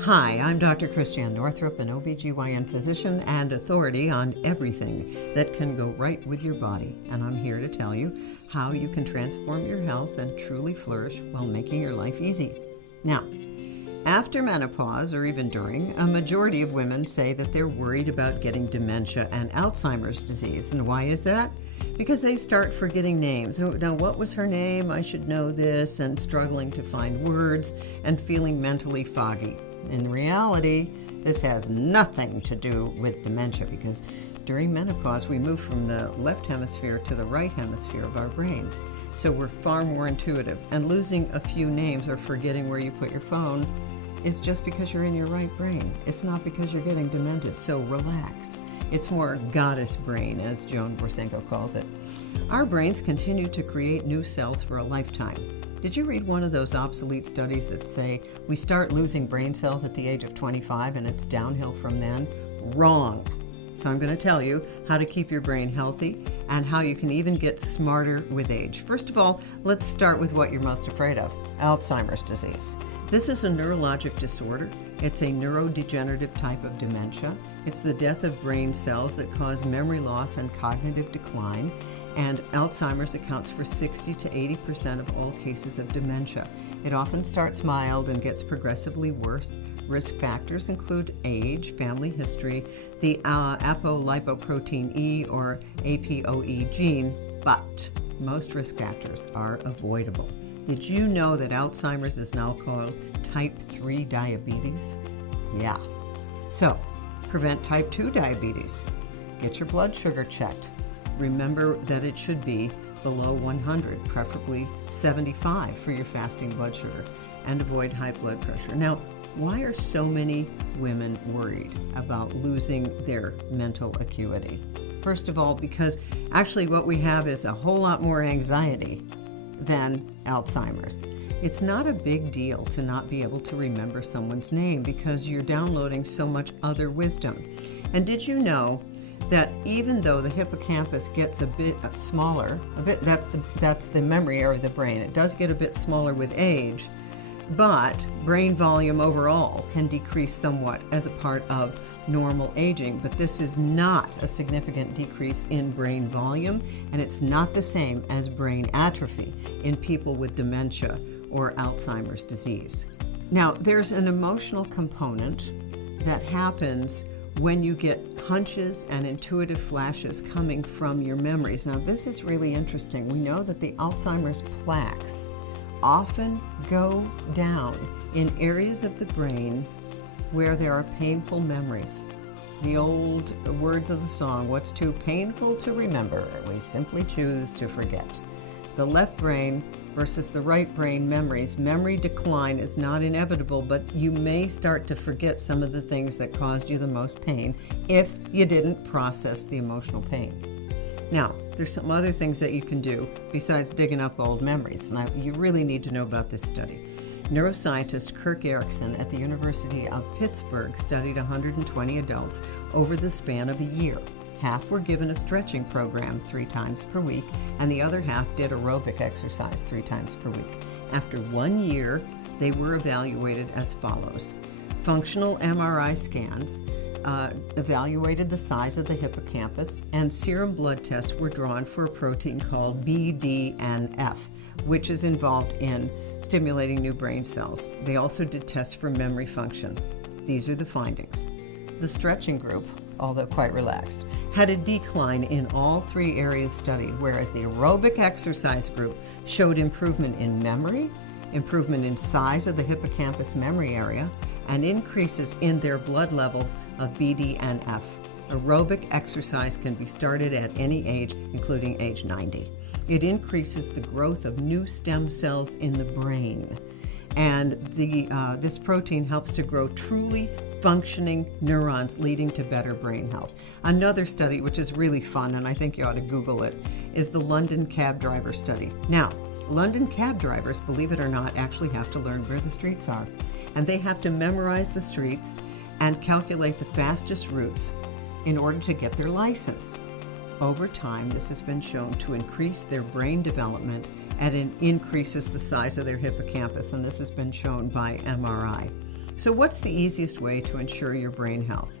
Hi, I'm Dr. Christiane Northrup, an OBGYN physician and authority on everything that can go right with your body. And I'm here to tell you how you can transform your health and truly flourish while making your life easy. Now, after menopause, or even during, a majority of women say that they're worried about getting dementia and Alzheimer's disease. And why is that? Because they start forgetting names. Now, what was her name? I should know this, and struggling to find words and feeling mentally foggy. In reality, this has nothing to do with dementia, because during menopause, we move from the left hemisphere to the right hemisphere of our brains. So we're far more intuitive, and losing a few names or forgetting where you put your phone is just because you're in your right brain. It's not because you're getting demented, so relax. It's more goddess brain, as Joan Borsenko calls it. Our brains continue to create new cells for a lifetime. Did you read one of those obsolete studies that say we start losing brain cells at the age of 25 and it's downhill from then? Wrong. So I'm going to tell you how to keep your brain healthy and how you can even get smarter with age. First of all, let's start with what you're most afraid of: Alzheimer's disease. This is a neurologic disorder. It's a neurodegenerative type of dementia. It's the death of brain cells that cause memory loss and cognitive decline. And Alzheimer's accounts for 60 to 80% of all cases of dementia. It often starts mild and gets progressively worse. Risk factors include age, family history, the apolipoprotein E or APOE gene, but most risk factors are avoidable. Did you know that Alzheimer's is now called type 3 diabetes? Yeah. So, prevent type 2 diabetes. Get your blood sugar checked. Remember that it should be below 100, preferably 75 for your fasting blood sugar, and avoid high blood pressure. Now, why are so many women worried about losing their mental acuity? First of all, because actually what we have is a whole lot more anxiety than Alzheimer's. It's not a big deal to not be able to remember someone's name because you're downloading so much other wisdom. And did you know that even though the hippocampus gets a bit smaller, that's the memory area of the brain, it does get a bit smaller with age, but brain volume overall can decrease somewhat as a part of normal aging. But this is not a significant decrease in brain volume, and it's not the same as brain atrophy in people with dementia or Alzheimer's disease. Now, there's an emotional component that happens when you get hunches and intuitive flashes coming from your memories. Now, this is really interesting. We know that the Alzheimer's plaques often go down in areas of the brain where there are painful memories. The old words of the song, "What's too painful to remember, we simply choose to forget." The left brain versus the right brain memories. Memory decline is not inevitable, but you may start to forget some of the things that caused you the most pain if you didn't process the emotional pain. Now, there's some other things that you can do besides digging up old memories, and you really need to know about this study. Neuroscientist Kirk Erickson at the University of Pittsburgh studied 120 adults over the span of a year. Half were given a stretching program 3 times per week, and the other half did aerobic exercise 3 times per week. After 1 year, they were evaluated as follows. Functional MRI scans evaluated the size of the hippocampus, and serum blood tests were drawn for a protein called BDNF, which is involved in stimulating new brain cells. They also did tests for memory function. These are the findings. The stretching group, although quite relaxed, had a decline in all 3 areas studied, whereas the aerobic exercise group showed improvement in memory, improvement in size of the hippocampus memory area, and increases in their blood levels of BDNF. Aerobic exercise can be started at any age, including age 90. It increases the growth of new stem cells in the brain. And this protein helps to grow truly functioning neurons, leading to better brain health. Another study, which is really fun, and I think you ought to Google it, is the London cab driver study. Now, London cab drivers, believe it or not, actually have to learn where the streets are. And they have to memorize the streets and calculate the fastest routes in order to get their license. Over time, this has been shown to increase their brain development and it increases the size of their hippocampus, and this has been shown by MRI. So what's the easiest way to ensure your brain health?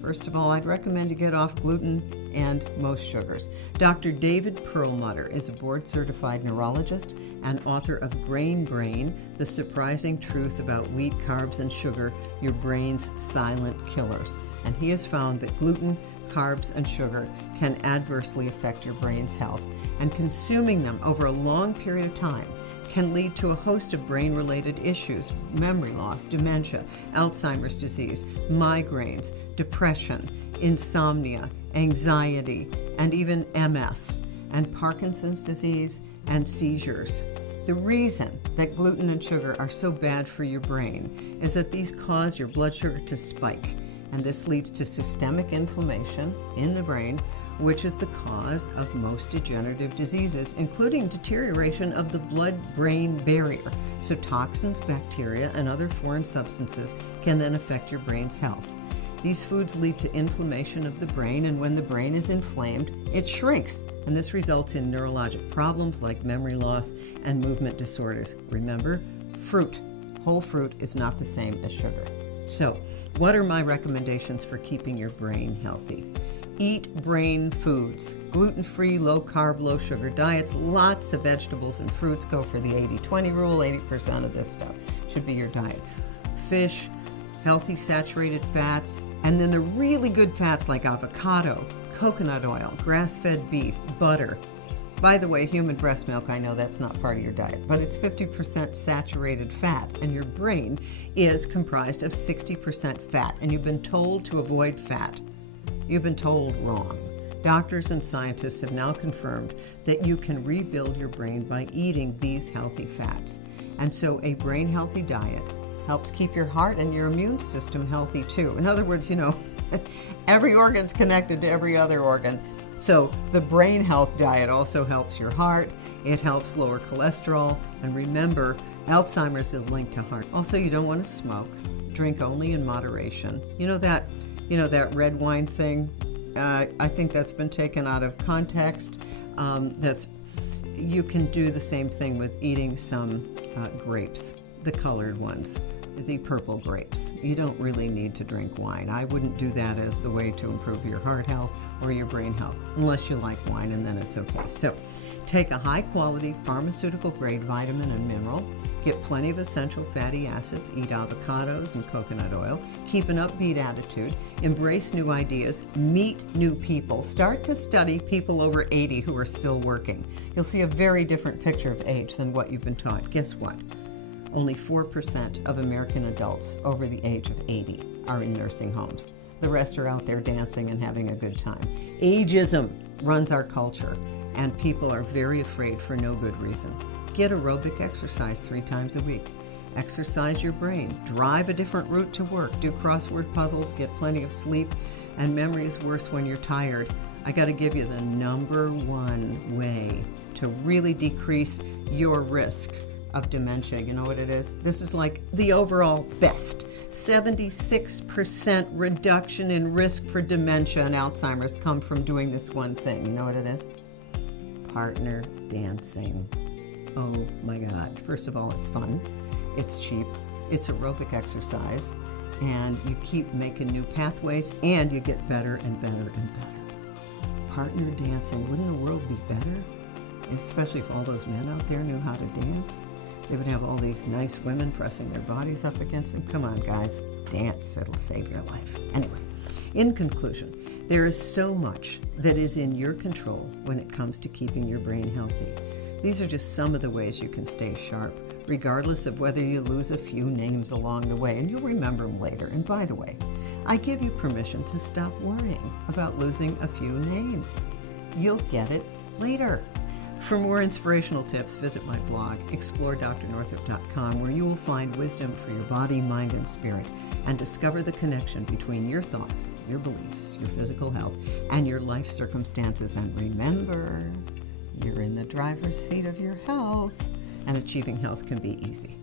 First of all, I'd recommend you get off gluten and most sugars. Dr. David Perlmutter is a board-certified neurologist and author of Grain Brain, The Surprising Truth About Wheat, Carbs, and Sugar, Your Brain's Silent Killers. And he has found that gluten, carbs, and sugar can adversely affect your brain's health, and consuming them over a long period of time can lead to a host of brain-related issues: memory loss, dementia, Alzheimer's disease, migraines, depression, insomnia, anxiety, and even MS, and Parkinson's disease and seizures. The reason that gluten and sugar are so bad for your brain is that these cause your blood sugar to spike, and this leads to systemic inflammation in the brain, which is the cause of most degenerative diseases, including deterioration of the blood-brain barrier. So toxins, bacteria, and other foreign substances can then affect your brain's health. These foods lead to inflammation of the brain, and when the brain is inflamed, it shrinks, and this results in neurologic problems like memory loss and movement disorders. Remember, fruit, whole fruit, is not the same as sugar. So, what are my recommendations for keeping your brain healthy? Eat brain foods, gluten-free, low-carb, low-sugar diets, lots of vegetables and fruits. Go for the 80-20 rule. 80% of this stuff should be your diet. Fish, healthy saturated fats, and then the really good fats like avocado, coconut oil, grass-fed beef, butter. By the way, human breast milk, I know that's not part of your diet, but it's 50% saturated fat, and your brain is comprised of 60% fat, and you've been told to avoid fat. You've been told wrong. Doctors and scientists have now confirmed that you can rebuild your brain by eating these healthy fats. And so a brain-healthy diet helps keep your heart and your immune system healthy too. In other words, every organ's connected to every other organ. So the brain health diet also helps your heart. It helps lower cholesterol. And remember, Alzheimer's is linked to heart. Also, you don't want to smoke. Drink only in moderation. That red wine thing, I think that's been taken out of context. You can do the same thing with eating some grapes, the colored ones, the purple grapes. You don't really need to drink wine. I wouldn't do that as the way to improve your heart health or your brain health, unless you like wine, and then it's okay. So take a high-quality pharmaceutical-grade vitamin and mineral. Get plenty of essential fatty acids, eat avocados and coconut oil, keep an upbeat attitude, embrace new ideas, meet new people, start to study people over 80 who are still working. You'll see a very different picture of age than what you've been taught. Guess what? Only 4% of American adults over the age of 80 are in nursing homes. The rest are out there dancing and having a good time. Ageism runs our culture, and people are very afraid for no good reason. Get aerobic exercise 3 times a week. Exercise your brain. Drive a different route to work. Do crossword puzzles. Get plenty of sleep. And memory is worse when you're tired. I got to give you the number one way to really decrease your risk of dementia. You know what it is? This is like the overall best. 76% reduction in risk for dementia and Alzheimer's come from doing this one thing. You know what it is? Partner dancing. Oh my God. First of all, it's fun. It's cheap. It's aerobic exercise. And you keep making new pathways, and you get better and better and better. Partner dancing. Wouldn't the world be better? Especially if all those men out there knew how to dance. They would have all these nice women pressing their bodies up against them. Come on, guys. Dance. It'll save your life. Anyway, in conclusion, there is so much that is in your control when it comes to keeping your brain healthy. These are just some of the ways you can stay sharp, regardless of whether you lose a few names along the way, and you'll remember them later. And by the way, I give you permission to stop worrying about losing a few names. You'll get it later. For more inspirational tips, visit my blog, exploredrnorthrop.com, where you will find wisdom for your body, mind, and spirit, and discover the connection between your thoughts, your beliefs, your physical health, and your life circumstances. And remember, you're in the driver's seat of your health, and achieving health can be easy.